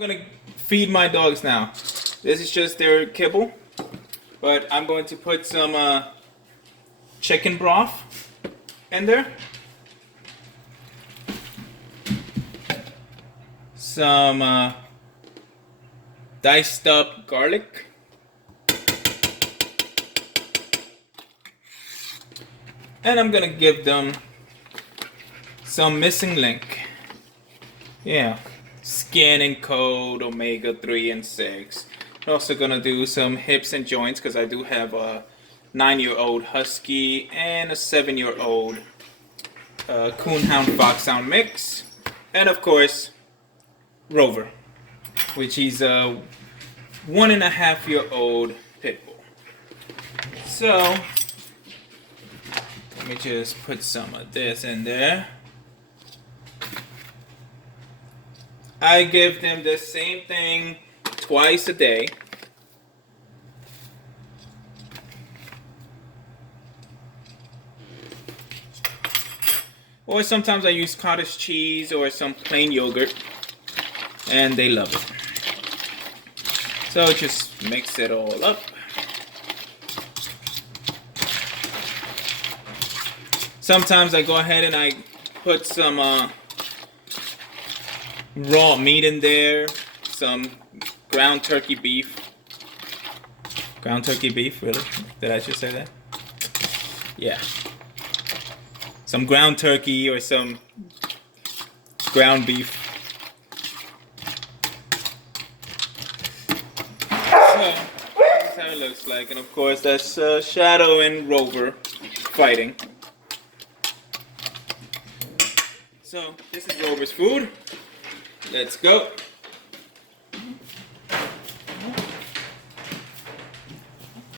I'm gonna feed my dogs now. This is just their kibble, but I'm going to put some chicken broth in there, some diced up garlic, and I'm gonna give them some missing link. Yeah, skin and coat, omega-3 and 6. I'm also gonna do some hips and joints because I do have a 9-year-old husky and a 7-year-old coonhound foxhound mix, and of course Rover, which is a 1.5-year-old pit bull. So let me just put some of this in there. I give them the same thing twice a day. Or sometimes I use cottage cheese or some plain yogurt, and they love it. So just mix it all up. Sometimes I go ahead and I put some raw meat in there, some ground turkey beef. Ground turkey beef, really? Did I just say that? Yeah. Some ground turkey or some ground beef. So, that's how it looks like. And of course, that's Shadow and Rover fighting. So, this is Rover's food. Let's go.